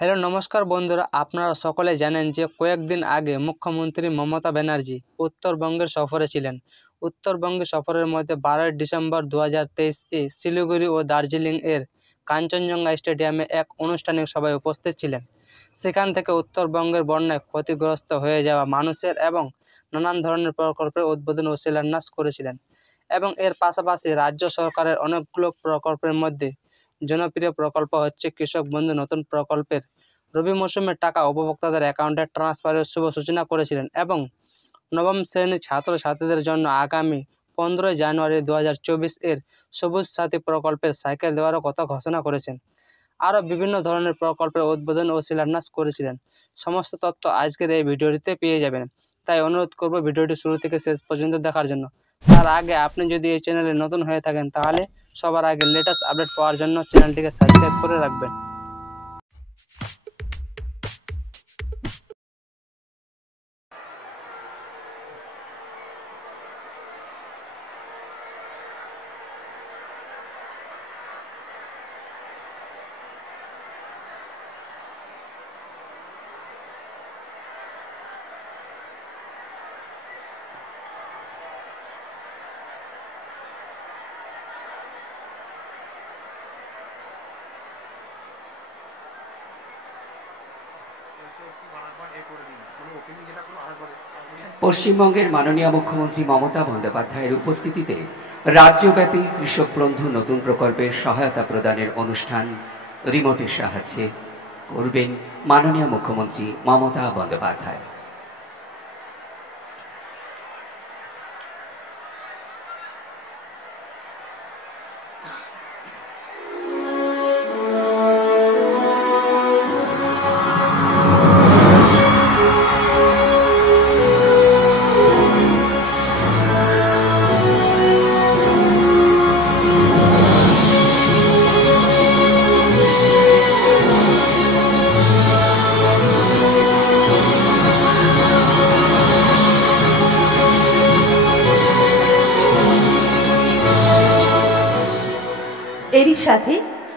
Hello নমস্কার বন্ধুরা, আপনারা সকলে জানেন যে কয়েকদিন আগে মুখ্যমন্ত্রী মমতা ব্যানার্জি উত্তরবঙ্গের সফরে ছিলেন। উত্তরবঙ্গে সফরের মধ্যে 12 ডিসেম্বর 2023 শিলিগুড়ি ও দার্জিলিং এর কাঞ্চনজঙ্ঘা স্টেডিয়ামে এক আনুষ্ঠানিক সভায় উপস্থিত ছিলেন। সেখান থেকে উত্তরবঙ্গের বন্যায় ক্ষতিগ্রস্ত হয়ে যাওয়া মানুষের এবং নানান ধরনের প্রকল্পের উদ্বোধন ও শিলান্যাস করেছিলেন এবং এর পাশাপাশি রাজ্য সরকারের অনেকগুলো প্রকল্পের মধ্যে জনপ্রিয় প্রকল্প হচ্ছে কৃষক বন্ধু নতুন প্রকল্পের রবি মৌসুমের টাকা উপভোক্তাদের অ্যাকাউন্টে ট্রান্সফারের শুভ সূচনা করেছিলেন এবং নবম শ্রেণীর ছাত্রছাত্রীদের জন্য আগামী 15 জানুয়ারি 2024 এর সবুজ সাথী প্রকল্পের সাইকেল দেওয়ারও কথা ঘোষণা করেছেন। আরও বিভিন্ন ধরনের প্রকল্পের উদ্বোধন ও শিলান্যাস করেছিলেন। সমস্ত তথ্য আজকের এই ভিডিওটিতে পেয়ে যাবেন, তাই অনুরোধ করব ভিডিওটি শুরু থেকে শেষ পর্যন্ত দেখার জন্য। তার আগে আপনি যদি এই চ্যানেলে নতুন হয়ে থাকেন তাহলে সবার আগে লেটেস্ট আপডেট পাওয়ার জন্য চ্যানেলটিকে সাবস্ক্রাইব করে রাখবেন। পশ্চিমবঙ্গের মাননীয় মুখ্যমন্ত্রী মমতা বন্দ্যোপাধ্যায়ের উপস্থিতিতে রাজ্যব্যাপী কৃষক বন্ধু নতুন প্রকল্পের সহায়তা প্রদানের অনুষ্ঠান রিমোটের সাহায্যে করবেন মাননীয় মুখ্যমন্ত্রী মমতা বন্দ্যোপাধ্যায়। এরই সাথে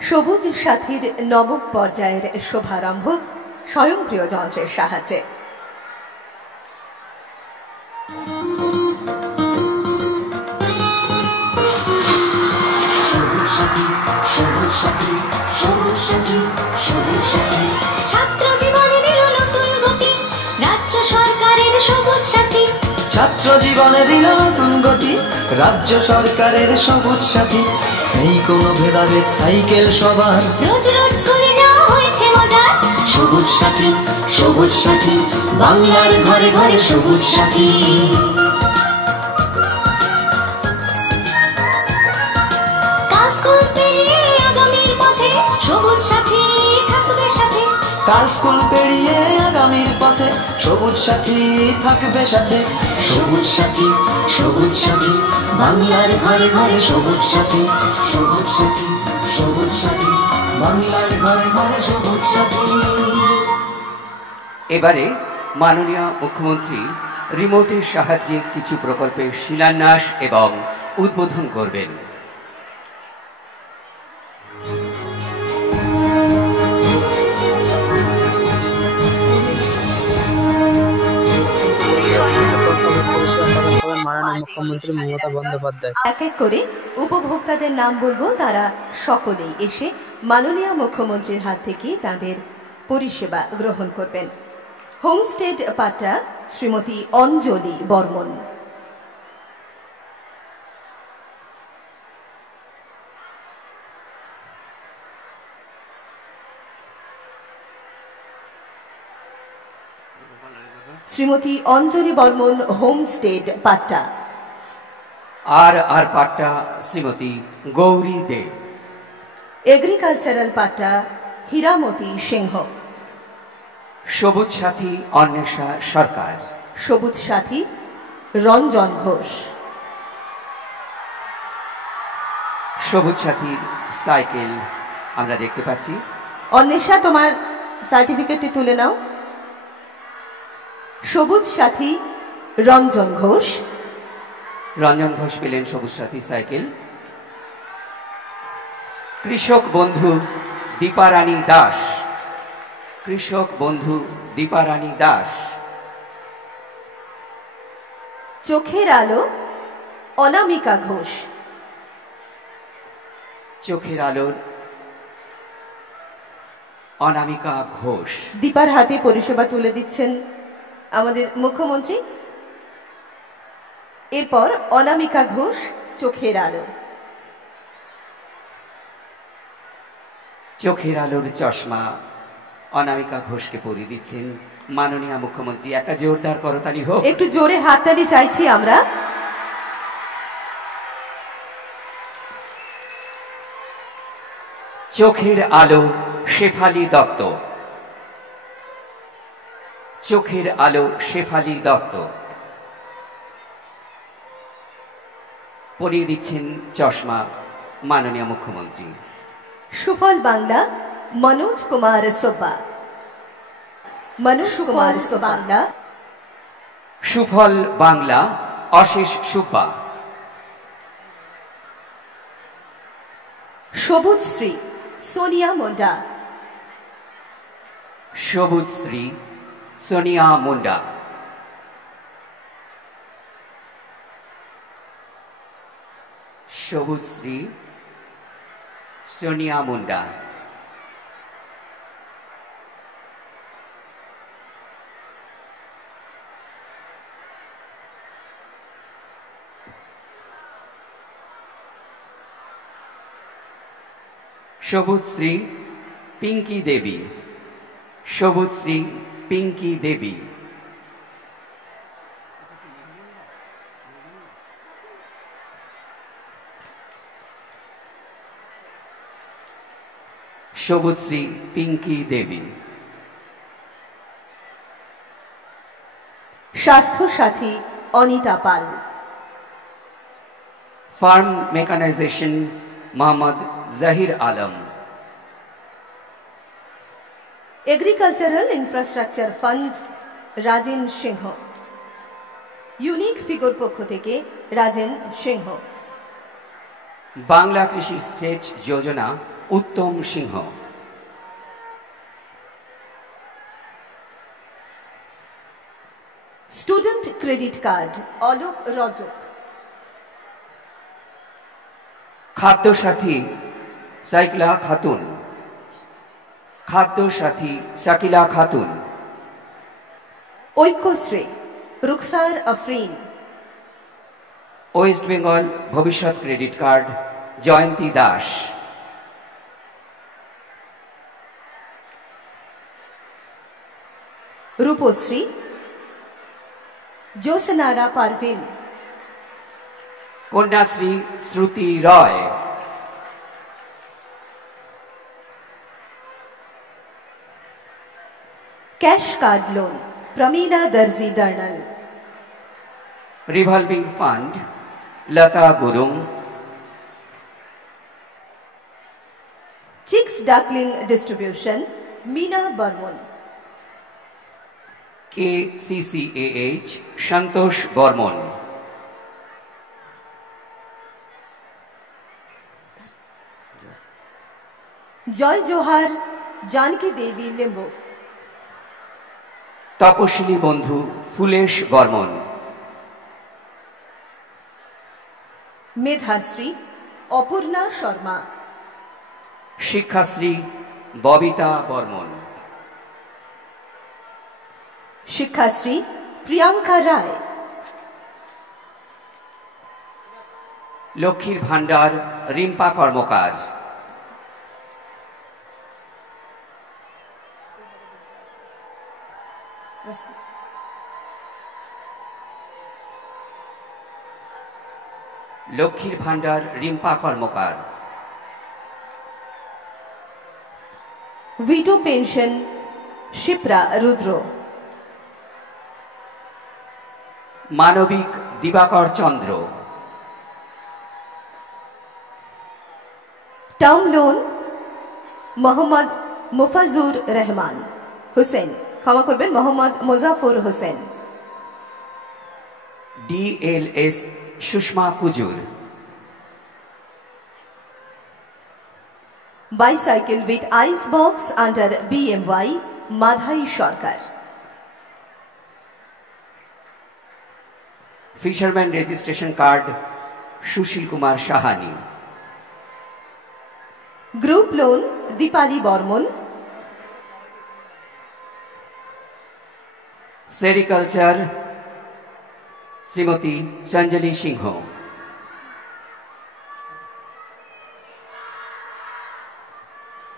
সবুজ সাথীর নবম পর্যায়ের শুভারম্ভ স্বয়ংক্রিয় যন্ত্রের সাহায্যে। ছাত্র জীবনে দিল নতুন গতি রাজ্য সরকারের সবুজ সাথী। ছাত্র জীবনে দিল নতুন গতি রাজ্য সরকারের সবুজ সাথী। নেই কোনো ভেদাভেদ, সাইকেল সবার, রোজ রোজ স্কুলে যাওয়া হয়েছে মজার। সবুজ সাথী, সবুজ সাথী, বাংলার ঘরে ঘরে সবুজ সাথী। কাল স্কুল পেরিয়ে আগামীর পথে সবুজ সাথী থাকবে সাথে। কাল স্কুল পেরিয়ে আগামীর পথে সবুজ সাথী থাকবে সাথে। সবুজ সাথী, সবুজ সাথী, বাংলার ঘরে ঘরে সবুজ সাথী। সবুজ সাথী, সবুজ সাথী, বাংলার ঘরে ঘরে সবুজ সাথী। এবারে মাননীয় মুখ্যমন্ত্রী রিমোটের সাহায্যে কিছু প্রকল্পের শিলান্যাস এবং উদ্বোধন করবেন। মুখ্যমন্ত্রী মমতা বন্দ্যোপাধ্যায় এক এক করে উপভোক্তাদের নাম বলবো, তারা সকলেই এসে মাননীয় মুখ্যমন্ত্রীর হাত থেকে তাদের পরিষেবা গ্রহণ করবেন। হোমস্টে পাট্টা শ্রীমতী অঞ্জলি বর্মন, শ্রীমতী অঞ্জলি বর্মন হোমস্টে পাট্টা। আর পাট্টা শ্রীমতী গৌরী দে। এগ্রিকালচারাল পাট্টা হীরামতি সিংহ। সবুজ সাথী অন্বেষা সরকার। সবুজ সাথী রঞ্জন ঘোষ। সবুজ সাথীর সাইকেল আমরা দেখতে পাচ্ছি। অন্বেষা, তোমার সার্টিফিকেটটি তুলে নাও। সবুজ সাথী রঞ্জন ঘোষ। রঞ্জন ঘোষ পেলেন সবুজ সাথী সাইকেল। কৃষক বন্ধু দীপারানী দাস। কৃষক বন্ধু দীপারানী দাস। চোখের আলো অনামিকা ঘোষ। চোখের আলোর অনামিকা ঘোষ। দীপার হাতে পরিষেবা তুলে দিচ্ছেন আমাদের মুখ্যমন্ত্রী। এরপর অনামিকা ঘোষ চোখের আলো। চোখের আলোর চশমা অনামিকা ঘোষকে পরিয়ে দিচ্ছেন মাননীয় মুখ্যমন্ত্রী। একটা জোরদার করতালি হোক। একটু জোরে হাততালি চাইছি আমরা। চোখের আলো শেফালী দত্ত। চোখের আলো শেফালী দত্ত পরিয়ে দিচ্ছেন চশমা মাননীয় মুখ্যমন্ত্রী। সুফল বাংলা মনোজ কুমার সোব্বা। মনোজ কুমার সোব্বা। সুফল বাংলা অশেষ সুব্বা। সবুজ শ্রী সোনিয়া মুন্ডা। সবুজ শ্রী সোনিয়া মুন্ডা। সবুজ শ্রী সোনিয়া মুন্ডা। সবুজ শ্রী পিঙ্কি দেবী। সবুজ শ্রী পিঙ্কি দেবী। সবুজ Shri Pinki Devi. Swasthya Sathi Anita Pal. Farm mechanisation Mohammad Zahir Alam. Agricultural infrastructure fund Rajen Singh. Unique figure পক্ষ থেকে Rajen Singh. Bangla Krishi Sech Yojana Uttam Singh. Student credit card Alok Rajak. Khadya Sathi Saikla Khatun. Khadya Sathi Shakila Khatun. Aikyashree Ruksar Afrin. West Bengal Bhabishyat credit card Jayanti Das. Rupashree Josnara Parvin. Kanyashree Shruti Roy. Cash card loan Pramila Darji Darnal. Revolving fund Lata Gurung. Chicks duckling distribution Mina Barman. KCCAH সন্তোষ বর্মন। জয় জোহার জানকী দেবী লিম্বু। তপশিলী বন্ধু ফুলেশ বর্মন। মেধাশ্রী অপূর্ণা শর্মা। শিক্ষাশ্রী ববিতা বর্মন। শিক্ষাশ্রী প্রিয়াঙ্কা রায়। লক্ষ্মীর Bhandar Rimpa Karmakar. Lakshmir Bhandar Rimpa Karmakar. Widow pension Shipra Rudra. Manabik Dibakar Chandra. Term loan Mohammad Mufazur Rahman Hossain. ক্ষমা করবেন Mohammad Muzaffar Hossain. DLS Sushma Kujur. Bicycle with ice box under BMY Madhai Sarkar. Fisherman registration card Sushil Kumar Sahani. Group loan Dipali Barman. Sericulture Shrimati Sanjali Singh.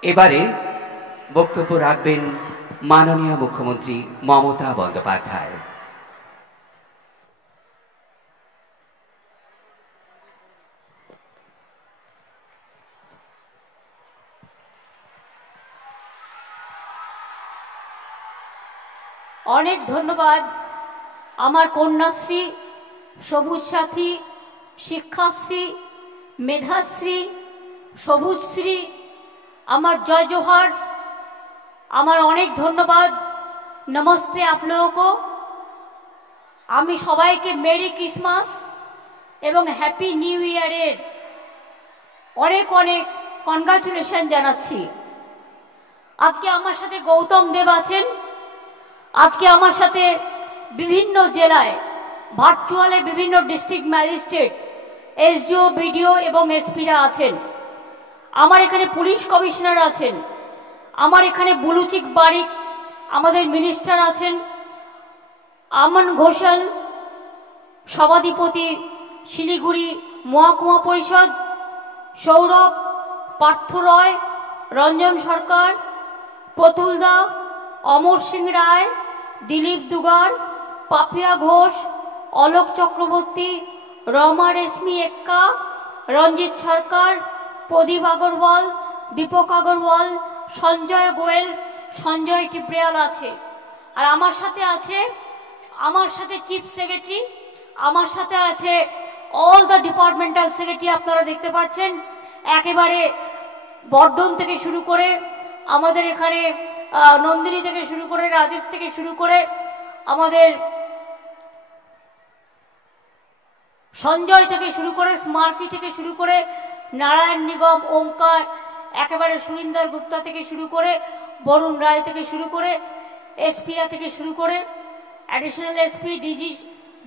এবারে বক্তব্য রাখবেন মাননীয় মুখ্যমন্ত্রী মমতা বন্দ্যোপাধ্যায়। অনেক ধন্যবাদ আমার কন্যাশ্রী, সবুজ সাথী, শিক্ষাশ্রী, মেধাশ্রী, সবুজশ্রী, আমার জয় জোহার, আমার অনেক ধন্যবাদ। নমস্তে আপ লোগোं को। আমি সবাইকে মেরি ক্রিসমাস এবং হ্যাপি নিউ ইয়ারের অনেক অনেক কনগ্রাচুলেশন জানাচ্ছি। আজকে আমার সাথে গৌতম দেব আছেন, আজকে আমার সাথে বিভিন্ন জেলায় ভার্চুয়ালে বিভিন্ন ডিস্ট্রিক্ট ম্যাজিস্ট্রেট, এসডিও, বিডিও এবং এসপিরা আছেন। আমার এখানে পুলিশ কমিশনার আছেন, আমার এখানে বুলুচিক বারিক আমাদের মিনিস্টার আছেন, আমন ঘোষাল সভাধিপতি শিলিগুড়ি মহকুমা পরিষদ, সৌরভ, পার্থ রয়, রঞ্জন সরকার, প্রতুল দা, অমর সিং রায়, দিলীপ দুগার, পাপিয়া ঘোষ, অলোক চক্রবর্তী, রমা রেশমি এক্কা, রঞ্জিত সরকার, প্রদীপ আগরওয়াল, দীপক আগরওয়াল, সঞ্জয় গোয়েল, সঞ্জয় টিব্রিয়াল আছে। আর আমার সাথে চিফ সেক্রেটারি, আমার সাথে আছে অল দ্য ডিপার্টমেন্টাল সেক্রেটারি। আপনারা দেখতে পাচ্ছেন একেবারে বর্ধন থেকে শুরু করে আমাদের এখানে নন্দিনী থেকে শুরু করে রাজেশ থেকে শুরু করে আমাদের সঞ্জয় থেকে শুরু করে স্মার্কি থেকে শুরু করে নারায়ণ নিগম, ওঙ্কার, একেবারে সুরিন্দর গুপ্তা থেকে শুরু করে বরুণ রায় থেকে শুরু করে এসপিরা থেকে শুরু করে অ্যাডিশনাল এসপি, ডিজি,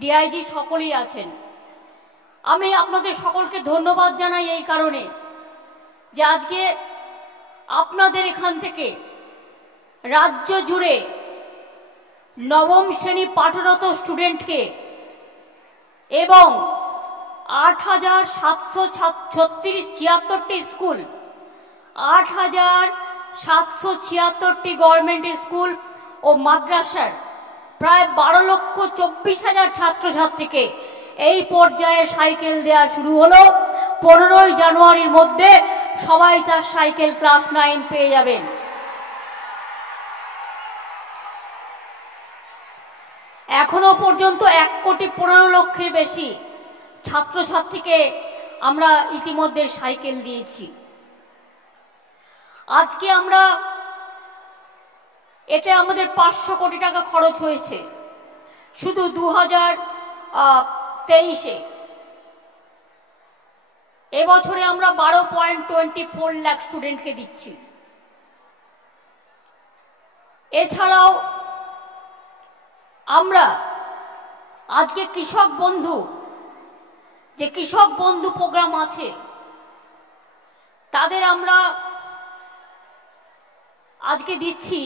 ডিআইজি সকলেই আছেন। আমি আপনাদের সকলকে ধন্যবাদ জানাই এই কারণে যে আজকে আপনাদের এখান থেকে রাজ্য জুড়ে নবম শ্রেণী পাঠরত স্টুডেন্টকে এবং 8,736 স্কুল, 8,776টি গভর্নমেন্ট স্কুল ও মাদ্রাসার প্রায় 12,24,000 ছাত্রছাত্রীকে এই পর্যায়ে সাইকেল দেওয়া শুরু হলো। 15ই জানুয়ারির মধ্যে সবাই তার সাইকেল ক্লাস 9 পেয়ে যাবেন। এখনো পর্যন্ত 1,15,00,000 বেশি ছাত্রছাত্রীকে আমরা ইতিমধ্যে সাইকেল দিয়েছি। আজকে আমরা এতে আমাদের 500 কোটি টাকা খরচ হয়েছে শুধু 2023-এ। এবছরে আমরা 12.24 লাখ স্টুডেন্টকে দিচ্ছি। এছাড়াও আমরা আজকে কৃষক বন্ধু, যে কৃষক বন্ধু প্রোগ্রাম আছে, তাদের আমরা আজকে দিচ্ছি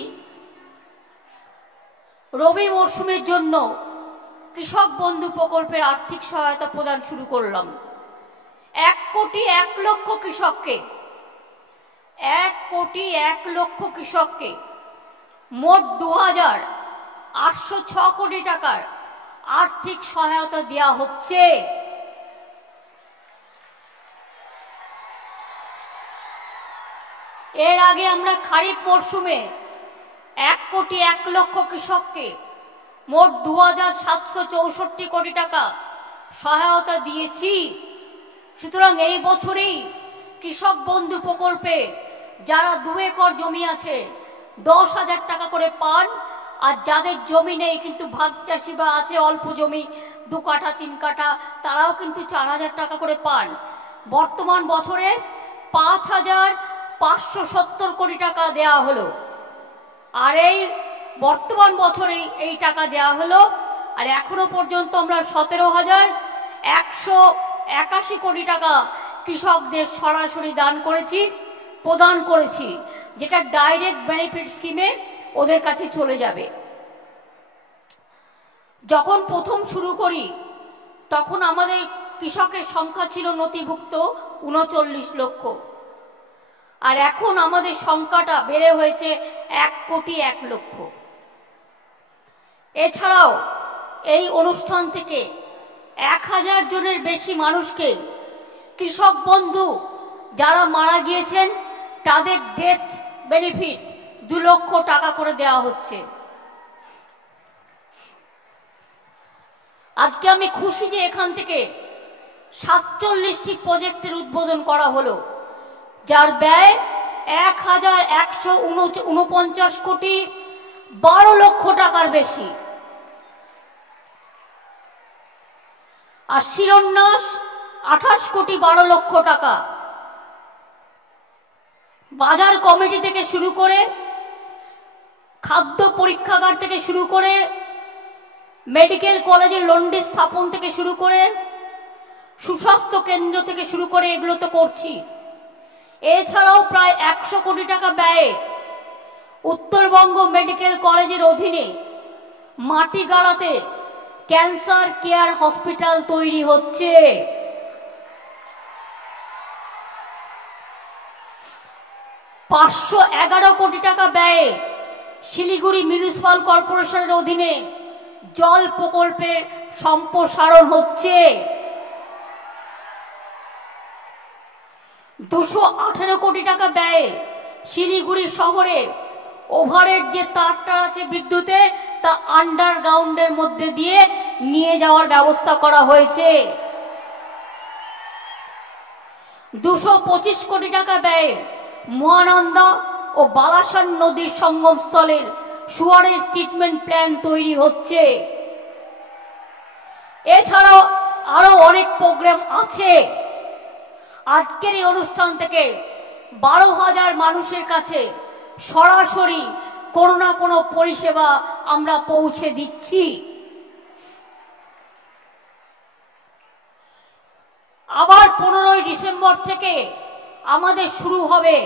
রবি মরশুমের জন্য কৃষক বন্ধু প্রকল্পের আর্থিক সহায়তা প্রদান শুরু করলাম 1,01,00,000 কৃষককে, 1,01,00,000 কৃষককে মোট 2,806 কোটি টাকার আর্থিক সহায়তা দেওয়া হচ্ছে। এর আগে আমরা খারিফ মরশুমে 1,01,00,000 কৃষককে মোট 2,764 কোটি টাকা সহায়তা দিয়েছি। সুতরাং এই বছরেই কৃষক বন্ধু প্রকল্পে যারা 2 একর জমি আছে 10,000 টাকা করে পান, আর যাদের জমি নেই কিন্তু ভাগ চাষি বা আছে অল্প জমি 2 কাঠা 3 কাঠা, তারাও কিন্তু 4,000 টাকা করে পান। বর্তমান বছরে 5,570 কোটি টাকা দেয়া হলো। আর এই বর্তমান বছরে এই টাকা দেওয়া হলো। আর এখনো পর্যন্ত আমরা 17,181 কোটি টাকা কৃষকদের সরাসরি দান করেছি, প্রদান করেছি, যেটা ডাইরেক্ট বেনিফিট স্কিমে ওদের কাছে চলে যাবে। যখন প্রথম শুরু করি তখন আমাদের কৃষকের সংখ্যা ছিল নথিভুক্ত 39 লক্ষ, আর এখন আমাদের সংখ্যাটা বেড়ে হয়েছে 1,01,00,000। এছাড়াও এই অনুষ্ঠান থেকে 1000 জনের বেশি মানুষকে কৃষক বন্ধু যারা মারা গিয়েছেন তাদের ডেথ বেনিফিট 2 লক্ষ টাকা করে দেওয়া হচ্ছে। আজকে আমি খুশি যে এখান থেকে 47টি প্রজেক্টের উদ্বোধন করা হলো, যার ব্যয় 1,149 কোটি 12 লক্ষ টাকার বেশি। আর শিলান্যাস 28 কোটি 12 লক্ষ টাকা। বাজার কমিটি থেকে শুরু করে, খাদ্য পরীক্ষাগার থেকে শুরু করে, মেডিকেল কলেজের লন্ডি স্থাপন থেকে শুরু করে, সুস্বাস্থ্য কেন্দ্র থেকে শুরু করে এগুলো তো করছি। এছাড়াও প্রায় 100 কোটি টাকা ব্যয়ে উত্তরবঙ্গ মেডিকেল কলেজের অধীনে মাটিগাড়াতে ক্যান্সার কেয়ার হসপিটাল তৈরি হচ্ছে। $511 কোটি টাকা ব্যয়ে শিলিগুড়ি মিউনিসিপাল কর্পোরেশনের অধীনে জল প্রকল্পের সম্প্রসারণ হচ্ছে। 218 কোটি টাকা ব্যয়ে শিলিগুড়ি শহরে ওভারের যে তারটা আছে বিদ্যুতের, তা আন্ডারগ্রাউন্ডের মধ্যে দিয়ে নিয়ে যাওয়ার ব্যবস্থা করা হয়েছে। 225 কোটি টাকা ব্যয়ে মহানন্দা ও বালাসন নদীর সঙ্গমস্থলের সুয়ারেজ ট্রিটমেন্ট প্ল্যান তৈরি হচ্ছে। এছাড়াও আরো অনেক প্রোগ্রাম আছে। আজকের এই অনুষ্ঠান থেকে 12,000 মানুষের কাছে সরাসরি কোনো না কোনো পরিষেবা আমরা পৌঁছে দিচ্ছি। আবার 15ই ডিসেম্বর থেকে আমাদের শুরু হবে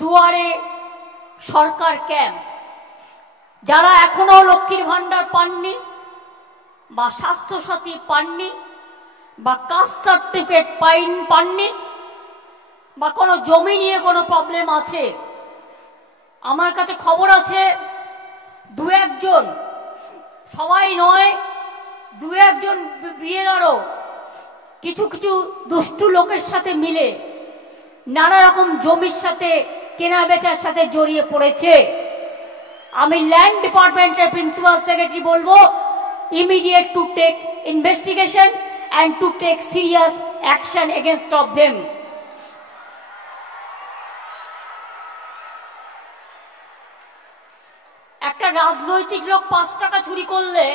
দুয়ারে সরকার ক্যাম্প। যারা এখনো লক্ষ্মীর ভান্ডার পাননি বা স্বাস্থ্যসাথী পাননি বা কাস্ট সার্টিফিকেট পাননি বা কোনো জমি নিয়ে কোনো প্রবলেম আছে, আমার কাছে খবর আছে 2-1 জন, সবাই নয়, 2-1 জন বিএলআরও কিছু কিছু দুষ্টু লোকের সাথে মিলে নানা রকম জমির সাথে কেনা বেচার সাথে জড়িয়ে পড়েছে। আমি ল্যান্ড ডিপার্টমেন্টের প্রিন্সিপাল সেক্রেটারি বলবো, immediate to take investigation and to take serious action against of them. একটা রাজনৈতিক লোক 5 টাকা চুরি করলে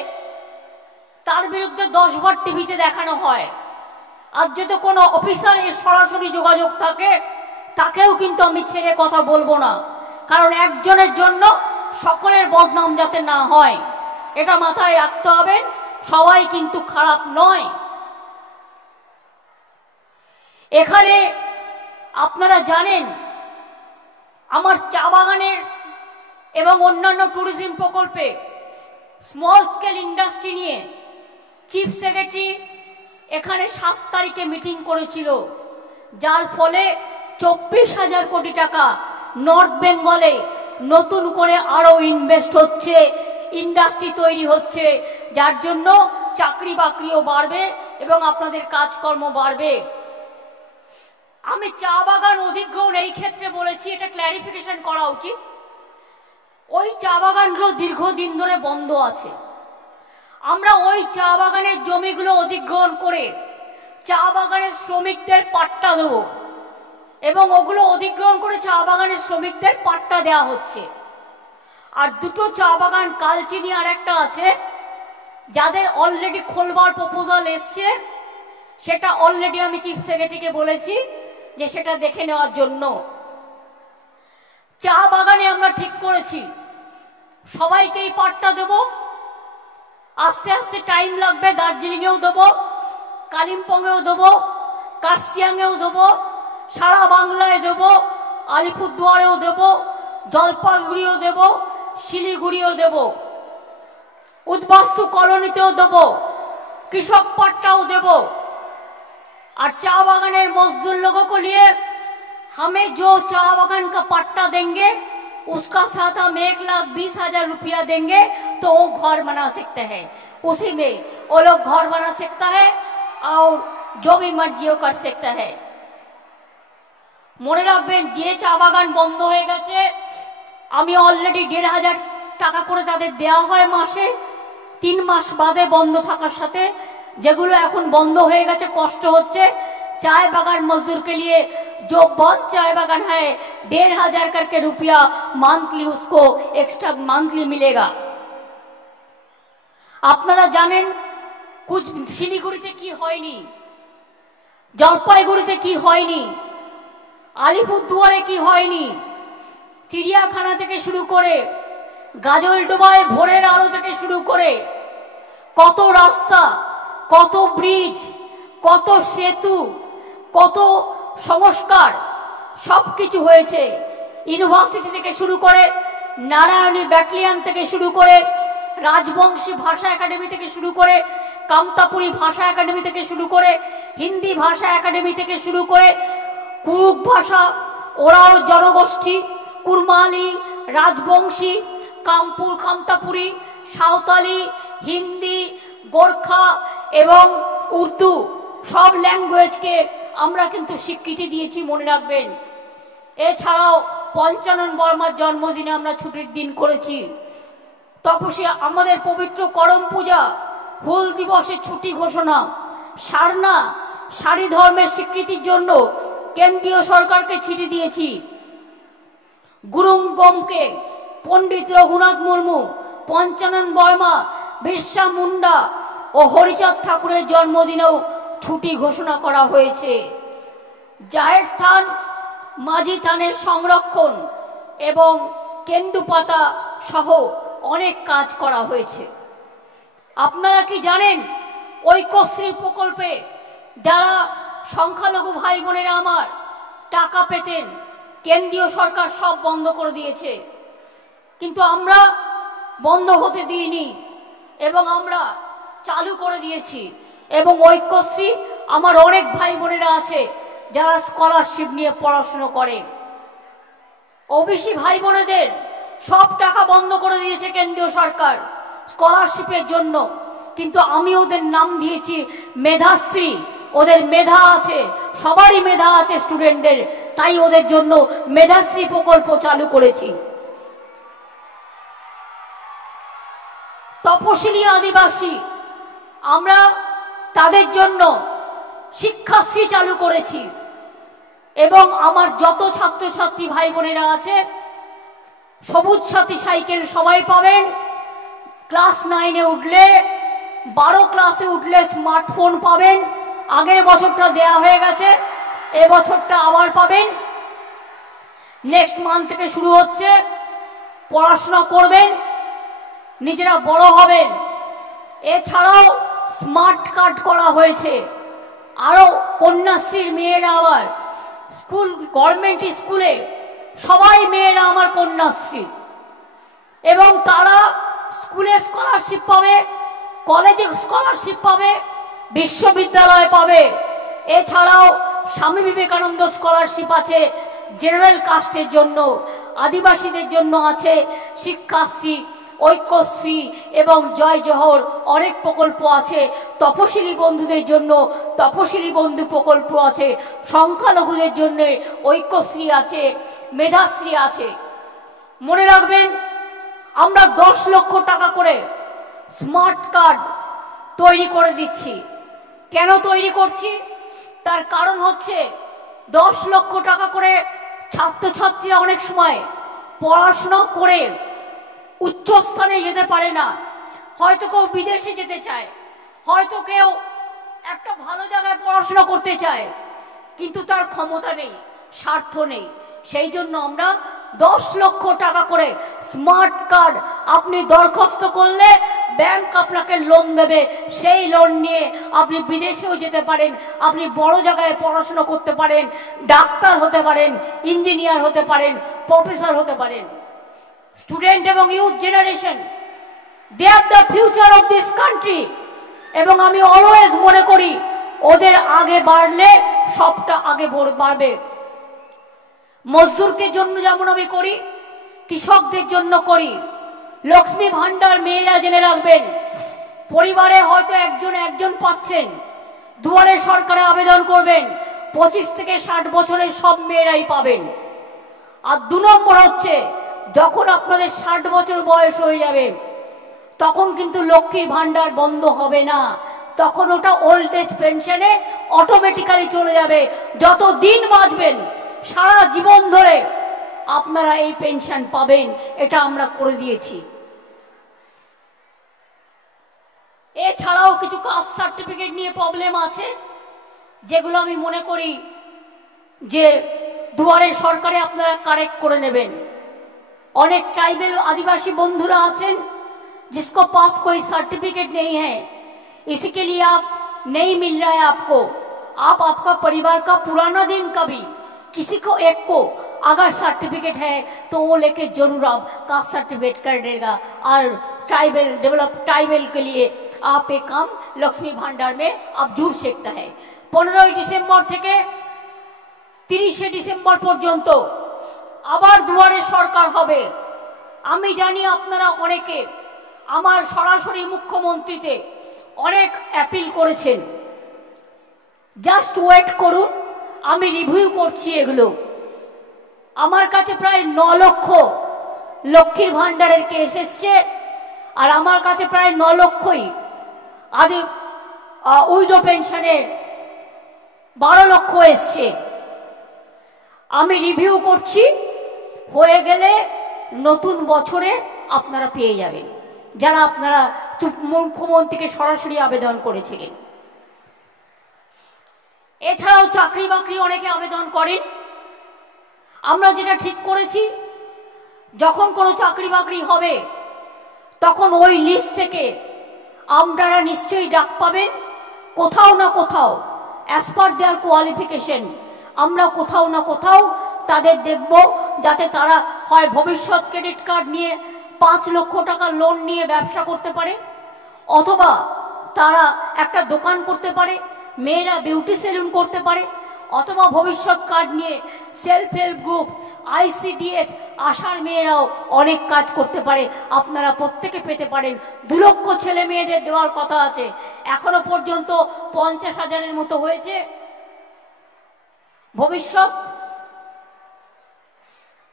তার বিরুদ্ধে 10 বার টিভিতে দেখানো হয়। আর যদি কোনো অফিসার এর সরাসরি যোগাযোগ থাকে, তাকেও কিন্তু আমি ছেড়ে কথা বলবো না, কারণ একজনের জন্য সকলের বদনাম যাতে না হয়, এটা মাথায় রাখতে হবে। সবাই কিন্তু খারাপ নয়। এখানে আপনারা জানেন আমার চা বাগানের এবং অন্যান্য ট্যুরিজম প্রকল্পে স্মল স্কেল ইন্ডাস্ট্রি নিয়ে চিফ সেক্রেটারি এখানে 7 তারিখে মিটিং করেছিল, যার ফলে 24,000 কোটি টাকা নর্থ বেঙ্গলে নতুন করে আরো ইনভেস্ট হচ্ছে, ইন্ডাস্ট্রি তৈরি হচ্ছে, যার জন্য চাকরি বাকরিও বাড়বে এবং আপনাদের কাজকর্ম বাড়বে। আমি চা বাগান অধিগ্রহণ এই ক্ষেত্রে বলেছি, এটা ক্ল্যারিফিকেশন করা উচিত। ওই চা বাগানগুলো দীর্ঘদিন ধরে বন্ধ আছে। আমরা ওই চা বাগানের জমিগুলো অধিগ্রহণ করে চা বাগানের শ্রমিকদের পাট্টা দেব এবং ওগুলো অধিগ্রহণ করে চা বাগানের শ্রমিকদের পাট্টা দেওয়া হচ্ছে। আর 2টো চা বাগান কালচিনি আর একটা আছে, যাদের অলরেডি খোলবার প্রপোজাল এসছে, সেটা অলরেডি আমি চিফ সেক্রেটারিকে বলেছি যে সেটা দেখে নেওয়ার জন্য। চা বাগানে আমরা ঠিক করেছি সবাইকেই পাট্টা দেব। আস্তে আস্তে টাইম লাগবে, দার্জিলিংয়েও দেবো, কালিম্পংয়েও দেবো, কার্শিয়াংয়েও দেবো, সারা বাংলায় দেবো, আলিপুরদুয়ারেও দেবো, জলপাইগুড়িও দেবো, শিলিগুড়িও দেবো, উদ্বাস্তু কলোনিতেও দেবো, কৃষক পাট্টাও देबो। और चा बागाনের मजदूर लोगों को लिए हमें जो चा बागान का पट्टा देंगे उसका साथ हम 1,20,000 रुपया देंगे तो वो घर बना सकते हैं। उसी में वो लोग घर बना सकता है और जो भी मर्जी वो कर सकता है। মনে রাখবেন যে চা বাগান বন্ধ হয়ে গেছে আমি অলরেডি 1,500 টাকা করে তাদের দেওয়া হয় মাসে, 3 মাস বাদে বন্ধ থাকার সাথে। যেগুলো এখন বন্ধ হয়ে গেছে কষ্ট হচ্ছে, चाय बागान मजदूर के लिए जो बंद चाय बागान है 1,500 करके रुपया मंथली उसको एक्स्ट्रा मंथली मिलेगा। আপনারা জানেন कुछ শিলিগুড়িতে কি হয়নি, জলপাইগুড়িতে কি হয়নি, আলিপুরদুয়ারে কি হয়নি, চিড়িয়াখানা থেকে শুরু করে গাজলডোবায় ভোরের আলো থেকে শুরু করে কত রাস্তা, কত ব্রিজ, কত সেতু, কত সংস্কার সবকিছু হয়েছে। ইউনিভার্সিটি থেকে শুরু করে নারায়ণী ব্যাটালিয়ন থেকে শুরু করে রাজবংশী ভাষা একাডেমি থেকে শুরু করে কামতাপুরী ভাষা একাডেমি থেকে শুরু করে হিন্দি ভাষা একাডেমি থেকে শুরু করে কুরুক ভাষা, ওরাও জনগোষ্ঠী, কুরমালি, রাজবংশী, কামপুর, কামতাপুরী, সাঁওতালি, হিন্দি, গোর্খা এবং উর্দু সব ল্যাঙ্গুয়েজকে আমরা কিন্তু স্বীকৃতি দিয়েছি, মনে রাখবেন। এছাড়াও পঞ্চানন বর্মার জন্মদিনে আমরা ছুটির দিন করেছি। তপসী আমাদের পবিত্র করম পূজা, হুল দিবসে ছুটি ঘোষণা, সারনা সারি ধর্মের স্বীকৃতির জন্য কেন্দ্রীয় সরকারকে চিঠি দিয়েছি। গুরুং গমকে, পণ্ডিত রঘুনাথ মুর্মু, পঞ্চানন বর্মা, বিরসা মুন্ডা ও হরিচাঁদ ঠাকুরের জন্মদিনেও ছুটি ঘোষণা করা হয়েছে। জাহের স্থান, মাঝি থানের সংরক্ষণ এবং কেন্দুপাতা সহ অনেক কাজ করা হয়েছে। আপনারা কি জানেন ঐক্যশ্রী প্রকল্পে যারা সংখ্যালঘু ভাই বোনেরা আমার টাকা পেতেন কেন্দ্রীয় সরকার সব বন্ধ করে দিয়েছে, কিন্তু আমরা বন্ধ হতে দিইনি এবং আমরা চালু করে দিয়েছি। এবং ঐক্যশ্রী আমার অনেক ভাই বোনেরা আছে যারা স্কলারশিপ নিয়ে পড়াশোনা করে। ওবিসি ভাই বোনেদের সব টাকা বন্ধ করে দিয়েছে কেন্দ্রীয় সরকার স্কলারশিপের জন্য, কিন্তু আমি ওদের নাম দিয়েছি মেধাশ্রী। ওদের মেধা আছে, সবারই মেধা আছে স্টুডেন্টদের, তাই ওদের জন্য মেধাশ্রী প্রকল্প চালু করেছি। তপশিলি আদিবাসী আমরা তাদের জন্য শিক্ষাশ্রী চালু করেছি এবং আমার যত ছাত্রছাত্রী ভাই বোনেরা আছে সবুজ সাথী সাইকেল সবাই পাবেন। ক্লাস 9-এ উঠলে, 12 ক্লাসে উঠলে স্মার্টফোন পাবেন। আগের বছরটা দেয়া হয়ে গেছে, এবছরটা আবার পাবেন। নেক্সট মান্থ থেকে শুরু হচ্ছে, পড়াশোনা করবেন, নিজেরা বড় হবেন। এছাড়াও স্মার্ট কার্ড করা হয়েছে। আরো কন্যাশ্রীর মেয়েরা আবার স্কুল, গভর্নমেন্ট স্কুলে সবাই মেয়েরা আমার কন্যাশ্রী, এবং তারা স্কুলে স্কলারশিপ পাবে, কলেজে স্কলারশিপ পাবে, বিশ্ববিদ্যালয় পাবে। এছাড়াও স্বামী বিবেকানন্দ স্কলারশিপ আছে জেনারেল কাস্টের জন্য, আদিবাসীদের জন্য আছে শিক্ষাশ্রী, ঐক্যশ্রী এবং জয় জহর অনেক প্রকল্প আছে। তপশিলি বন্ধুদের জন্য তপশিলি বন্ধু প্রকল্প আছে, সংখ্যালঘুদের জন্য ঐক্যশ্রী আছে, মেধাশ্রী আছে। মনে রাখবেন আমরা 10 লক্ষ টাকা করে স্মার্ট কার্ড তৈরি করে দিচ্ছি। কেন তৈরি করছি? তার কারণ হচ্ছে 10 লক্ষ টাকা করে ছাত্রছাত্রীরা অনেক সময় পড়াশোনা করে উচ্চস্থানে যেতে পারে না। হয়তো কেউ বিদেশে যেতে চায়, হয়তো কেউ একটা ভালো জায়গায় পড়াশোনা করতে চায়, কিন্তু তার ক্ষমতা নেই, স্বার্থ নেই। সেই জন্য আমরা 10 লক্ষ টাকা করে স্মার্ট কার্ড আপনি দরখাস্ত করলে ব্যাংক আপনাকে লোন দেবে। সেই লোন নিয়ে আপনি বিদেশেও যেতে পারেন, আপনি বড় জায়গায় পড়াশোনা করতে পারেন, ডাক্তার হতে পারেন, ইঞ্জিনিয়ার হতে পারেন, প্রফেসর হতে পারেন। স্টুডেন্ট এবং youth generation, they are the future of this country. এবং আমি অলওয়েজ মনে করি ওদের আগে বাড়লে সবটা আগে বাড়বে। মজদুরকে জন্য যেমন আমি করি, কৃষকদের জন্য করি। লক্ষ্মী ভান্ডার মেয়েরা জেনে রাখবেন, পরিবারে হয়তো একজন পাচ্ছেন, দুয়ারে সরকারে আবেদন করবেন, 25 থেকে 60 বছরের সব মেয়েরাই পাবেন। আর 2 নম্বর হচ্ছে, যখন আপনাদের 60 বছর বয়স হয়ে যাবে তখন কিন্তু লক্ষ্মীর ভান্ডার বন্ধ হবে না, তখন ওটা ওল্ড এজ পেনশনে অটোমেটিক্যালি চলে যাবে। যত দিন বাঁচবেন সারা জীবন ধরে আপনারা এই পেনশন পাবেন, এটা আমরা করে দিয়েছি। এছাড়াও কিছু কাস্ট সার্টিফিকেট নিয়ে প্রবলেম আছে, যেগুলো আমি মনে করি যে দুয়ারে সরকারে আপনারা কারেক্ট করে নেবেন। অনেক ট্রাইবেল आदिवासी बंधुरा आছেন जिसको पास कोई सर्टिफिकेट नहीं है, इसी के लिए आप नहीं मिल रहा है आपको। आपका परिवार का पुराना दिन का भी किसी को एक को अगर सर्टिफिकेट है तो वो लेके जरूर आप कास्ट सर्टिफिकेट कर देगा। और ट्राइबल डेवलप ट्राइबल के लिए आप एक काम लक्ष्मी भांडार में आप जुड़ सकता है। 15 डिसेम्बर থেকে 30 ডিসেম্বর পর্যন্ত আবার দুয়ারে সরকার হবে। আমি জানি আপনারা অনেকে আমার সরাসরি মুখ্যমন্ত্রীতে অনেক অ্যাপিল করেছেন, জাস্ট ওয়েট করুন, আমি রিভিউ করছি এগুলো। আমার কাছে প্রায় 9 লক্ষ লক্ষ্মীর ভান্ডারের কেস এসছে, আর আমার কাছে প্রায় 9 লক্ষই আদি উইডো পেনশনের 12 লক্ষ এসছে। আমি রিভিউ করছি, হয়ে গেলে নতুন বছরে আপনারা পেয়ে যাবেন, যারা আপনারা মুখ্যমন্ত্রীকে সরাসরি আবেদন করেছিলেন। এছাড়াও চাকরি বাকরি অনেকে আবেদন করেন। আমরা যেটা ঠিক করেছি, যখন কোনো চাকরি বাকরি হবে তখন ওই লিস্ট থেকে আপনারা নিশ্চয়ই ডাক পাবেন। কোথাও না কোথাও অ্যাজ পার দেয়ার কোয়ালিফিকেশন আমরা কোথাও না কোথাও তাদের দেখব, যাতে তারা হয় ভবিষ্যৎ ক্রেডিট কার্ড নিয়ে 5 লক্ষ টাকা লোন নিয়ে ব্যবসা করতে পারে, অথবা তারা একটা দোকান করতে পারে, মেয়েরা বিউটি সেলুন করতে পারে, অথবা ভবিষ্যৎ কার্ড নিয়ে সেলফ হেল্প গ্রুপ, ICDS আশার মেয়েরাও অনেক কাজ করতে পারে। আপনারা প্রত্যেকে পেতে পারেন। 2 লক্ষ ছেলে মেয়েদের দেওয়ার কথা আছে, এখনো পর্যন্ত 50,000-এর মতো হয়েছে। ভবিষ্যৎ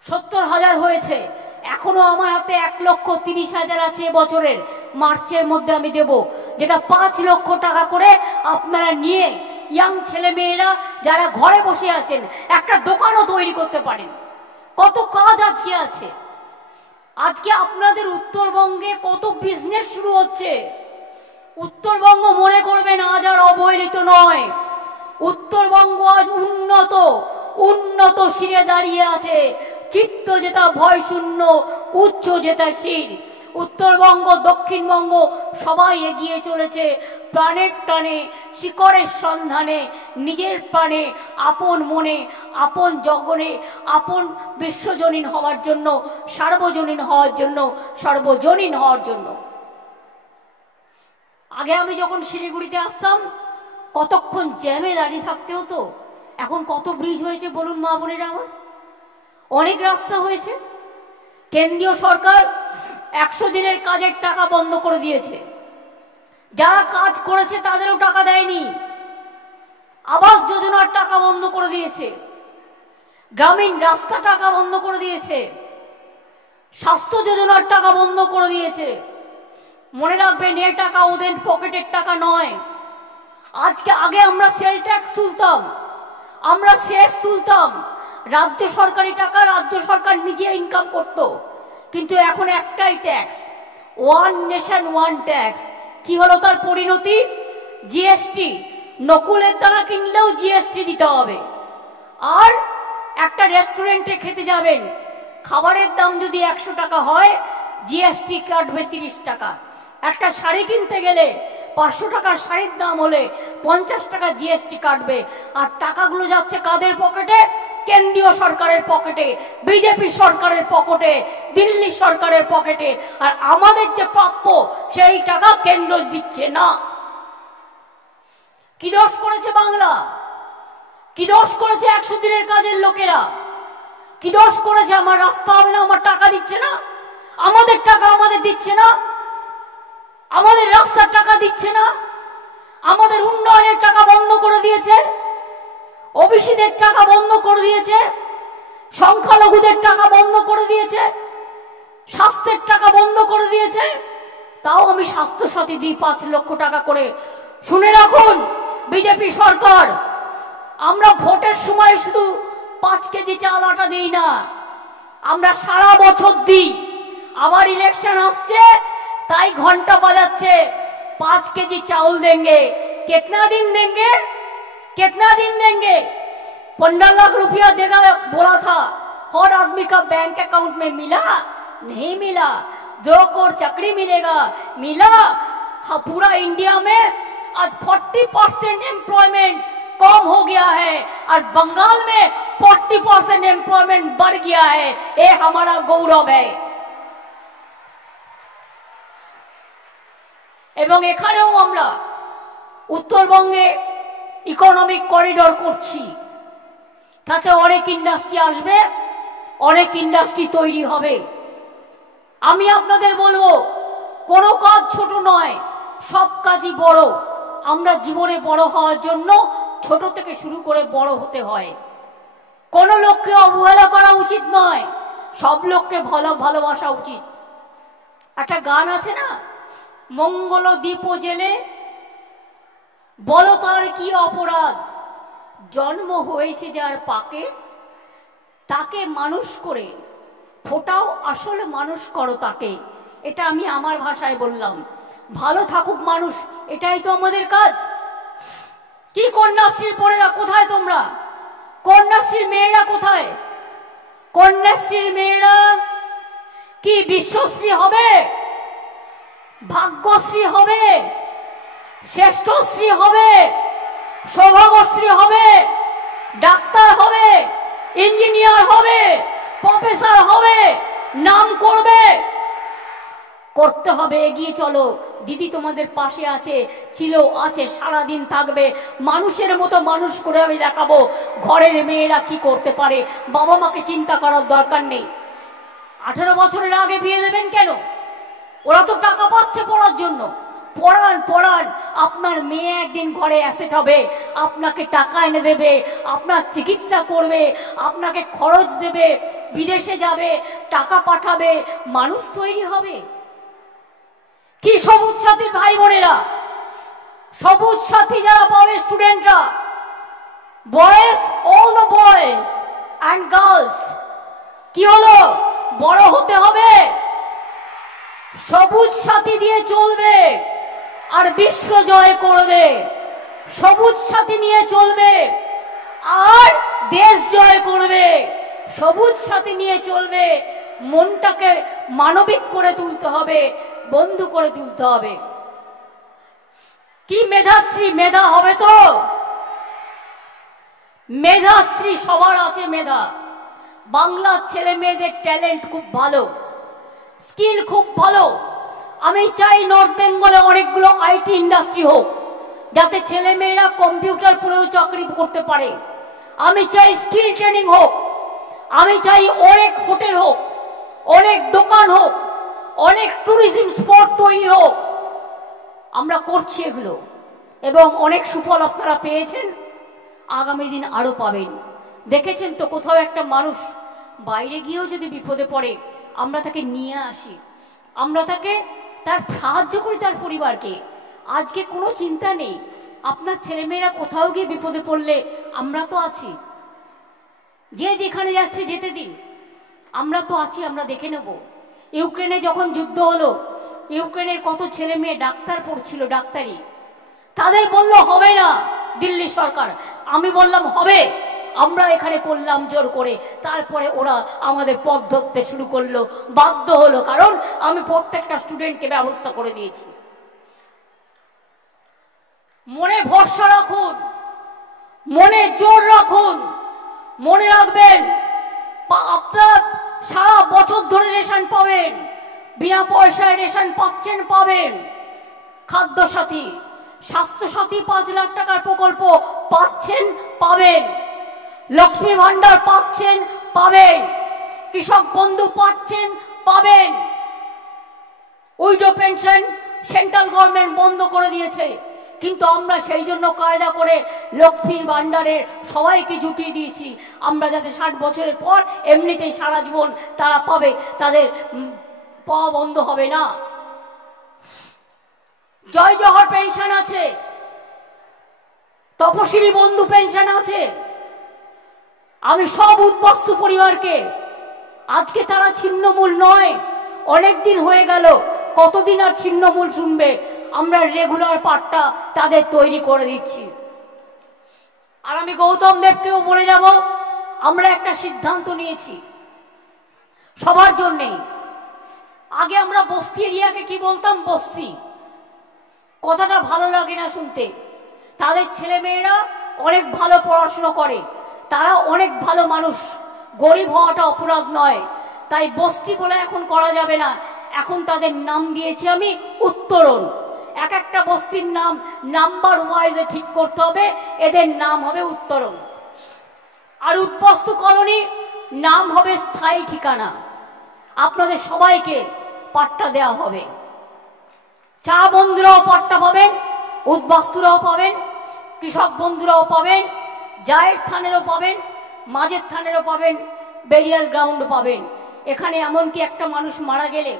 70,000 হয়েছে। এখনো আমার হাতে 1,30,000 আছে বছরের মার্চের মধ্যে আমি দেব, যেটা 5 লক্ষ টাকা করে আপনারা নিয়ে ইয়াং ছেলে মেয়েরা যারা ঘরে বসে আছেন একটা দোকানও তৈরি করতে পারেন। কত কাজ আজকে আছে। আজকে আপনাদের উত্তরবঙ্গে কত বিজনেস শুরু হচ্ছে। উত্তরবঙ্গ মনে করবেন আজ আর অবহেলিত নয়। উত্তরবঙ্গ আজ উন্নত শিরে দাঁড়িয়ে আছে। চিত্ত যেটা ভয় শূন্য, উচ্চ যেটা শির। উত্তরবঙ্গ দক্ষিণবঙ্গ সবাই এগিয়ে চলেছে প্রাণের টানে, শিকড়ের সন্ধানে, নিজের প্রাণে, আপন মনে, আপন জগনে, আপন বিশ্বজনীন হওয়ার জন্য, সার্বজনীন হওয়ার জন্য, সর্বজনীন হওয়ার জন্য। আগে আমি যখন শিলিগুড়িতে আসতাম কতক্ষণ জ্যামে দাঁড়িয়ে থাকতে হতো। এখন কত ব্রিজ হয়েছে বলুন মা বোনেরা আমার, অনেক রাস্তা হয়েছে। কেন্দ্রীয় সরকার 100 দিনের কাজের টাকা বন্ধ করে দিয়েছে। যারা কাজ করেছে তাদেরও টাকা দেয়নি। আবাস যোজনার টাকা বন্ধ করে দিয়েছে, গ্রামীণ রাস্তা টাকা বন্ধ করে দিয়েছে, স্বাস্থ্য যোজনার টাকা বন্ধ করে দিয়েছে। মনে রাখবেন, এ টাকা ওদের পকেটের টাকা নয়। আগে আমরা সেল ট্যাক্স তুলতাম, আমরা সেস তুলতাম, রাজ্য সরকারি টাকা রাজ্য সরকার নিজে ইনকাম করত। কিন্তু এখন একটাই tax, one nation one tax. কি হলো তার পরিণতি? জিএসটি। নকুলের দানা কিনলেও জিএসটি দিতে হবে। আর একটা রেস্টুরেন্টে খেতে যাবেন, খাবারের দাম যদি 100 টাকা হয়, জিএসটি কাটবে 30 টাকা। একটা শাড়ি কিনতে গেলে 500 টাকার শাড়ির দাম হলে 50 টাকা জিএসটি কাটবে। আর টাকাগুলো যাচ্ছে কাদের পকেটে? কেন্দ্রীয় সরকারের পকেটে, বিজেপি সরকারের পকেটে, দিল্লি সরকারের পকেটে। আর আমাদের যে প্রাপ্য সেই টাকা কেন্দ্র দিচ্ছে না। কি দোষ করেছে বাংলা? কি দোষ করেছে 100 দিনের কাজের লোকেরা? কি দোষ করেছে? আমার রাস্তা হবে না, আমার টাকা দিচ্ছে না, আমাদের টাকা আমাদের দিচ্ছে না, আমাদের রাস্তার টাকা দিচ্ছে না, আমাদের উন্নয়নের টাকা বন্ধ করে দিয়েছে, ওবিসিদের টাকা বন্ধ করে দিয়েছে, সংখ্যালঘুদের টাকা বন্ধ করে দিয়েছে, স্বাস্থ্যের টাকা বন্ধ করে দিয়েছে। তাও আমি স্বাস্থ্য সাথী দিই 5 লক্ষ টাকা করে। শুনে রাখুন বিজেপি সরকার, আমরা ভোটের সময় শুধু 5 কেজি চাল আটা দিই না, আমরা সারা বছর দিই। আবার ইলেকশন আসছে তাই ঘন্টা বাজাচ্ছে 5 केजी चावल देंगे। कितना दिन देंगे? कितना दिन देंगे? 15 लाख रुपया देगा बोला था, हर आदमी का बैंक अकाउंट में मिला? नहीं मिला। 2 करोड़ चाकरी मिलेगा? मिला? हाँ, पूरा इंडिया में आज 40% एम्प्लॉयमेंट कम हो गया है और बंगाल में 40% एम्प्लॉयमेंट बढ़ गया है। ये हमारा गौरव है। এবং এখানেও আমরা উত্তরবঙ্গে ইকোনমিক করিডোর করছি, তাতে অনেক ইন্ডাস্ট্রি আসবে, অনেক ইন্ডাস্ট্রি তৈরি হবে। আমি আপনাদের বলবো, কোনো কাজ ছোট নয়, সব কাজই বড়। আমরা জীবনে বড় হওয়ার জন্য ছোট থেকে শুরু করে বড় হতে হয়। কোনো লোককে অবহেলা করা উচিত নয়, সব লোককে ভালোবাসা উচিত। একটা গান আছে না, মঙ্গল দ্বীপ জেলে বলো তার কি অপরাধ, জন্ম হয়েছে যার পাকে তাকে মানুষ করে ফোটাও আসলে মানুষ করো তাকে। এটা আমি আমার ভাষায় বললাম। ভালো থাকুক মানুষ, এটাই তো আমাদের কাজ। কি কন্যাশ্রীর বোনেরা কোথায়? তোমরা কন্যাশ্রীর মেয়েরা কোথায়? কন্যাশ্রীর মেয়েরা কি বিশ্বশ্রী হবে, ভাগ্যশ্রী হবে, শ্রেষ্ঠশ্রী হবে, সৌভাগ্যশ্রী হবে, ডাক্তার হবে, ইঞ্জিনিয়ার হবে, প্রফেসর হবে, নাম করবে? করতে হবে। এগিয়ে চলো, দিদি তোমাদের পাশে আছে, ছিল, আছে, সারাদিন থাকবে। মানুষের মতো মানুষ করে আমি দেখাবো ঘরের মেয়েরা কি করতে পারে। বাবা মাকে চিন্তা করার দরকার নেই। 18 বছরের আগে বিয়ে দেবেন কেন? ওরা তো টাকা পাচ্ছে পড়ার জন্য। পড়ান পড়ান, আপনার মেয়ে একদিন ঘরে অ্যাসেট হবে, আপনাকে টাকা এনে দেবে, আপনার চিকিৎসা করবে, আপনাকে খরচ দেবে, বিদেশে যাবে, টাকা পাঠাবে, মানুষ তৈরি হবে। কি সবুজ সাথীর ভাই বোনেরা, সবুজ সাথী যারা পাবে স্টুডেন্টরা, boys, all the boys and girls, কি হলো? বড় হতে হবে, সবুজ সাথী দিয়ে চলবে আর বিশ্ব জয় করবে। সবুজ সাথী নিয়ে চলবে আর দেশ জয় করবে। সবুজ সাথী নিয়ে চলবে, মনটাকে মানবিক করে তুলতে হবে, বন্ধু করে তুলতে হবে। কি মেধাশ্রী, মেধা হবে তো? মেধাশ্রী সবার আছে মেধা। বাংলার ছেলে মেয়েদের ট্যালেন্ট খুব ভালো, স্কিল খুব ভালো। আমি চাই নর্থ বেঙ্গলে অনেকগুলো আইটি ইন্ডাস্ট্রি হোক, যাতে ছেলে মেয়েরা কম্পিউটার পড়েও চাকরি করতে পারে। আমি চাই স্কিল ট্রেনিং হোক, আমি চাই অনেক হোটেল হোক, অনেক দোকান হোক, অনেক ট্যুরিজম স্পট তৈরি হোক। আমরা করছি এগুলো এবং অনেক সুফল আপনারা পেয়েছেন, আগামী দিন আরো পাবেন। দেখেছেন তো, কোথাও একটা মানুষ বাইরে গিয়েও যদি বিপদে পড়ে, আমরা তাকে নিয়ে আসি, আমরা তাকে তার সাহায্য করি, তার পরিবারকে। আজকে কোনো চিন্তা নেই, আপনার ছেলেমেয়েরা কোথাও গিয়ে বিপদে পড়লে আমরা তো আছি। যে যেখানে যাচ্ছে যেতে দিন, আমরা তো আছি, আমরা দেখে নেব। ইউক্রেনে যখন যুদ্ধ হলো, ইউক্রেনের কত ছেলে মেয়ে ডাক্তার পড়ছিল, ডাক্তারি, তাদের বলল হবে না দিল্লি সরকার। আমি বললাম হবে, আমরা এখানে করলাম জোর করে, তারপরে ওরা আমাদের পথ ধরতে শুরু করলো, বাধ্য হলো, কারণ আমি প্রত্যেকটা স্টুডেন্টকে ব্যবস্থা করে দিয়েছি। মনে ভরসা রাখুন, মনে জোর রাখুন, মনে রাখবেন আপনারা সারা বছর ধরে রেশন পাবেন, বিনা পয়সায় রেশন পাচ্ছেন, পাবেন। খাদ্য সাথী, স্বাস্থ্য সাথী 5 লাখ টাকার প্রকল্প পাচ্ছেন, পাবেন। লক্ষ্মী ভান্ডার পাচ্ছেন, পাবেন। কৃষক বন্ধু পাচ্ছেন, পাবেন। উইডো পেনশন সেন্ট্রাল গভর্নমেন্ট বন্ধ করে দিয়েছে, কিন্তু আমরা সেই জন্য কায়দা করে লক্ষ্মীর ভান্ডারে সবাইকে জুটিয়ে দিয়েছি, আমরা যাতে 60 বছরের পর এমনিতেই সারা জীবন তারা পাবে, তাদের পাওয়া বন্ধ হবে না। জয় জহর পেনশন আছে, তপশিলি বন্ধু পেনশন আছে। আমি সব উদ্বাস্তু পরিবারকে, আজকে তারা ছিন্নমূল নয়, অনেকদিন হয়ে গেল, কতদিন আর ছিন্নমূল শুনবে, আমরা রেগুলার পাঠটা তাদের তৈরি করে দিচ্ছি। আর আমি গৌতম দেবকেও বলে যাব, আমরা একটা সিদ্ধান্ত নিয়েছি সবার জন্যেই। আগে আমরা বস্তি এরিয়াকে কি বলতাম, বস্তি, কথাটা ভালো লাগে না শুনতে। তাদের ছেলে মেয়েরা অনেক ভালো পড়াশুনো করে, তারা অনেক ভালো মানুষ, গরিব হওয়াটা অপরাধ নয়, তাই বস্তি বলে এখন করা যাবে না। এখন তাদের নাম দিয়েছি আমি উত্তরণ। এক একটা বস্তির নাম নাম্বার ওয়াইজে ঠিক করতে হবে, এদের নাম হবে উত্তরণ। আর উদ্বাস্তু কলোনি নাম হবে স্থায়ী ঠিকানা। আপনাদের সবাইকে পাট্টা দেওয়া হবে, চা বন্ধুরাও পাট্টা পাবেন, উদ্বাস্তুরাও পাবেন, কৃষক বন্ধুরাও পাবেন, জায়ের থানেরও পাবেন, মাঝের থানেরও পাবেন, বেরিয়াল গ্রাউন্ড পাবেন। এখানে এমনকি একটা মানুষ মারা গেলে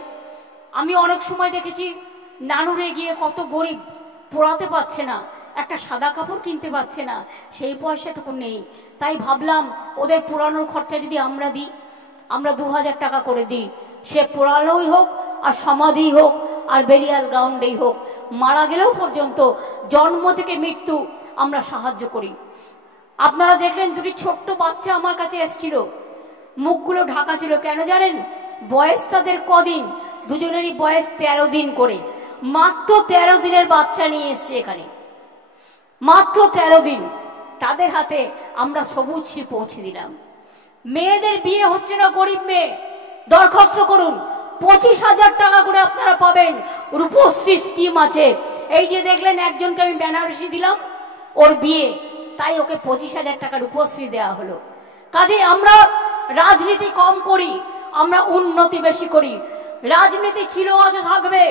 আমি অনেক সময় দেখেছি নানুরে গিয়ে কত গরিব পোড়াতে পারছে না, একটা সাদা কাপড় কিনতে পারছে না, সেই পয়সাটুকু নেই। তাই ভাবলাম ওদের পোড়ানোর খরচা যদি আমরা দিই, আমরা 2000 টাকা করে দিই, সে পোড়ানোই হোক আর সমাধিই হোক আর বেরিয়াল গ্রাউন্ডেই হোক, মারা গেলেও পর্যন্ত জন্ম থেকে মৃত্যু আমরা সাহায্য করি। আপনারা দেখলেন দুটি ছোট্ট বাচ্চা আমার কাছে এসেছিল, মুখগুলো ঢাকা ছিল, কেন জানেন? বয়স তাদের কদিন, দুজনেরই বয়স 13 দিন করে, মাত্র 13 দিনের বাচ্চা নিয়ে এসছে এখানে, মাত্র 13 দিন। তাদের হাতে আমরা সবুজ শ্রী পৌঁছে দিলাম। মেয়েদের বিয়ে হচ্ছে না, গরিব মেয়ে, দরখাস্ত করুন, 25,000 টাকা করে আপনারা পাবেন। রূপশ্রী স্কিম আছে, এই যে দেখলেন একজনকে আমি বেনারসি দিলাম, ওর বিয়ে, তাই ওকে 25,000 টাকা রূপশ্রী দেওয়া হলো। কাজে আমরা রাজনীতি কম করি, আমরা উন্নতি বেশি করি। রাজনীতি ছিল, আছে, থাকবে,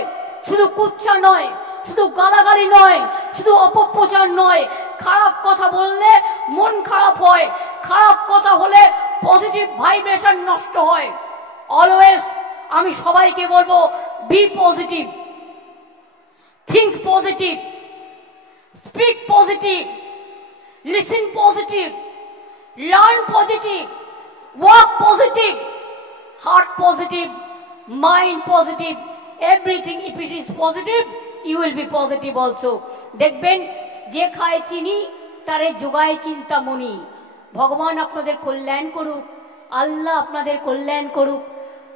শুধু কুচ্চা নয়, শুধু গালাগালি নয়, শুধু অপপ্রচার নয়। খারাপ কথা বললে মন খারাপ হয়, খারাপ কথা হলে পজিটিভ ভাইব্রেশন নষ্ট হয়। অলওয়েজ আমি সবাইকে বলবো, be positive, think positive, speak positive, listen positive, learn positive, work positive, heart positive, mind positive, everything if it is positive, you will be positive also. দেখবেন যে খায় চিনি তারে যোগায় চিন্তামণি। ভগবান আপনাদের কল্যাণ করুক, আল্লাহ আপনাদের কল্যাণ করুক,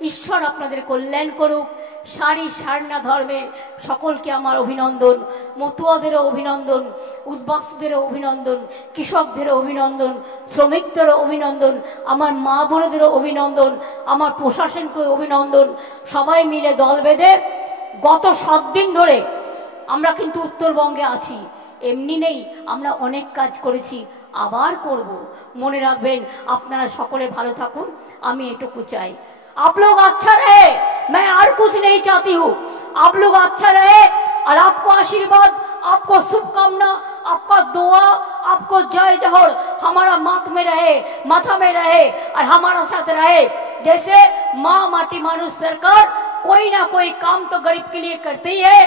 ঈশ্বর আপনাদের কল্যাণ করুক। সারি সারনা ধর্মের সকলকে আমার অভিনন্দন, মতুয়াদেরও অভিনন্দন, উদ্বাস্তুদেরও অভিনন্দন, কৃষকদেরও অভিনন্দন, শ্রমিকদেরও অভিনন্দন, আমার মা বোনেদেরও অভিনন্দন, আমার প্রশাসনকে অভিনন্দন। সবাই মিলে দল বেঁধে গত 7 দিন ধরে আমরা কিন্তু উত্তরবঙ্গে আছি, এমনি নেই, আমরা অনেক কাজ করেছি, আবার করব। মনে রাখবেন, আপনারা সকলে ভালো থাকুন, আমি এটুকু চাই। आप लोग अच्छा रहे, मैं और कुछ नहीं चाहती हूँ, आप लोग अच्छा रहे और आपको आशीर्वाद, आपको शुभकामना, आपका दुआ, आपको जय जहर हमारा माथा में रहे और हमारा साथ रहे। जैसे माँ माटी मानुष सरकार कोई ना कोई काम तो गरीब के लिए करते ही है,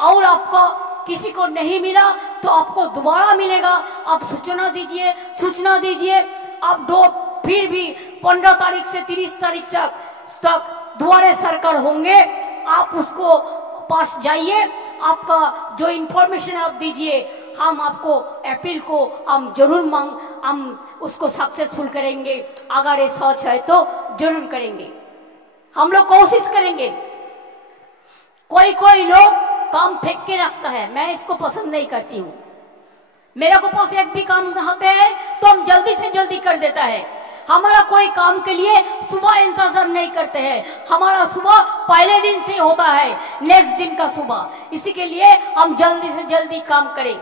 और आपको किसी को नहीं मिला तो आपको दोबारा मिलेगा। आप सूचना दीजिए। आप फिर भी 15 तारीख से 30 तारीख तक दोबारा सरकार होंगे, आप उसको पास जाइए, आपका जो इंफॉर्मेशन आप दीजिए हम आपको अपील को हम जरूर हम उसको सक्सेसफुल करेंगे। अगर ये सोच है तो जरूर करेंगे, हम लोग कोशिश करेंगे। कोई कोई लोग काम फेंक के रखता है, मैं इसको पसंद नहीं करती हूँ। मेरे को पास एक भी काम होते हैं तो हम जल्दी से जल्दी कर देता है। हमारा कोई काम के लिए सुबह इंतजार नहीं करते हैं, हमारा सुबह पहले दिन से होता है, नेक्स्ट दिन का सुबह। इसी के लिए हम जल्दी से जल्दी काम करें।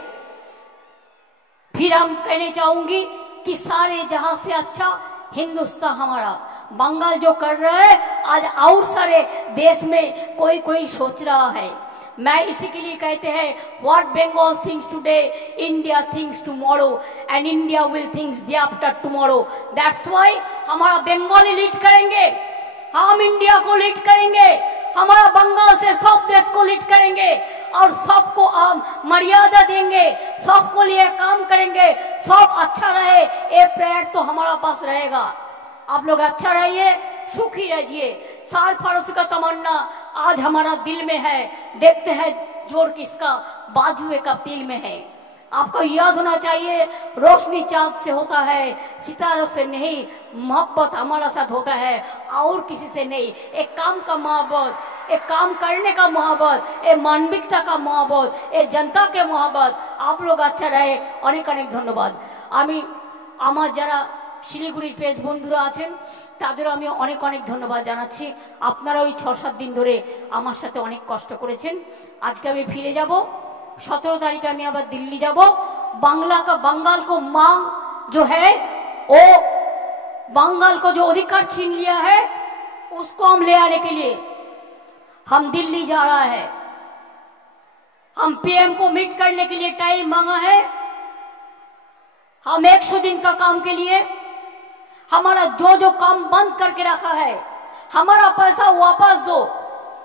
फिर हम कहने चाहूंगी कि सारे जहां से अच्छा हिंदुस्तान हमारा, बंगाल जो कर रहा है आज और सारे देश में कोई कोई सोच रहा है। मैं इसी के लिए कहते हैं, what Bengal thinks today India thinks tomorrow and India will thinks day after tomorrow. That's why हमारा बंगाली लीड करेंगे, हम इंडिया को लीड करेंगे, हमारा बंगाल से सब देश को लीड करेंगे और सबको हम मर्यादा देंगे, सबको लिए काम करेंगे, सब अच्छा रहे। ये प्रेयर तो हमारा पास रहेगा। आप लोग अच्छा रहिए, सुखी रहिए। सार फारूसी का तमन्ना आज हमारा दिल में है, देखते हैं जोर किसका बाजू का दिल में है। आपको याद होना चाहिए, रोशनी चांद से होता है, सितारों से नहीं। मोहब्बत हमारा साथ होता है और किसी से नहीं। एक काम का मोहब्बत, एक काम करने का मोहब्बत, एक मानविकता का मोहब्बत, एक जनता के मोहब्बत। आप लोग अच्छा रहे, अनेक अनेक धन्यवाद। আমি আমার যারা শিলিগুড়ির পেশ বন্ধুরা আছেন তাদেরও আমি অনেক অনেক ধন্যবাদ জানাচ্ছি। আপনারা ওই 6-7 দিন ধরে আমার সাথে অনেক কষ্ট করেছেন। আজকে আমি ফিরে যাব, 17 तारीख আমি আবার दिल्ली যাব। बंगाल को मांग जो है वो बंगाल को जो अधिकार छीन लिया है उसको हम ले आने के लिए हम दिल्ली जा रहा है। हम पीएम को मीट करने के लिए टाइम मांगा है। हम 100 दिन का काम के लिए हमारा जो जो काम बंद करके रखा है, हमारा पैसा वापस दो,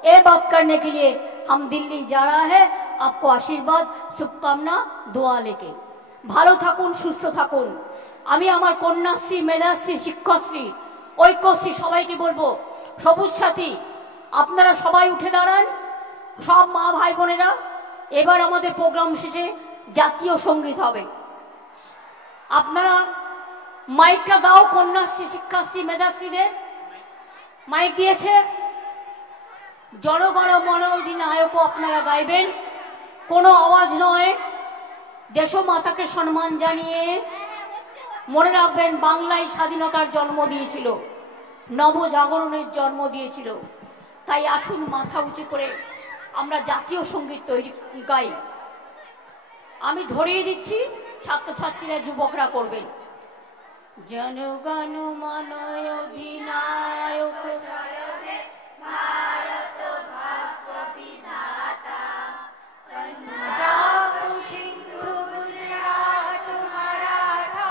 ये बात करने के लिए हम दिल्ली जा रहा है। आपको आशीर्वाद, शुभकामना, দোয়া लेके ভালো থাকুন, সুস্থ থাকুন। আমি আমার কন্যাশ্রী, মেধাশ্রী, শিক্ষাশ্রী, ঐক্যশ্রী সবাইকে বলবো, সবুজ সাথী আপনারা সবাই উঠে দাঁড়ান। সব মা ভাই বোনেরা, এবার আমাদের প্রোগ্রাম শেষে জাতীয় সঙ্গীত হবে। আপনারা মাইকটা দাও কন্যাশ্রী, শিক্ষাশ্রী, মেধাশ্রীদের মাইক দিয়েছে। জনগণ মন অধিনায়কও আপনারা গাইবেন, কোনো আওয়াজ নয়। দেশমাতাকে সম্মান জানিয়ে মনে রাখবেন, বাংলায় স্বাধীনতার জন্ম দিয়েছিল, নবজাগরণের জন্ম দিয়েছিল। তাই আসুন মাথা উঁচু করে আমরা জাতীয় সঙ্গীত তৈরি গাই। আমি ধরিয়ে দিচ্ছি, ছাত্রছাত্রীরা, যুবকরা করবেন। জনগণ মন অধিনায়ক ভারত ভাগ্য বিধাতা, পঞ্জাব সিন্ধু গুজরাট মারাঠা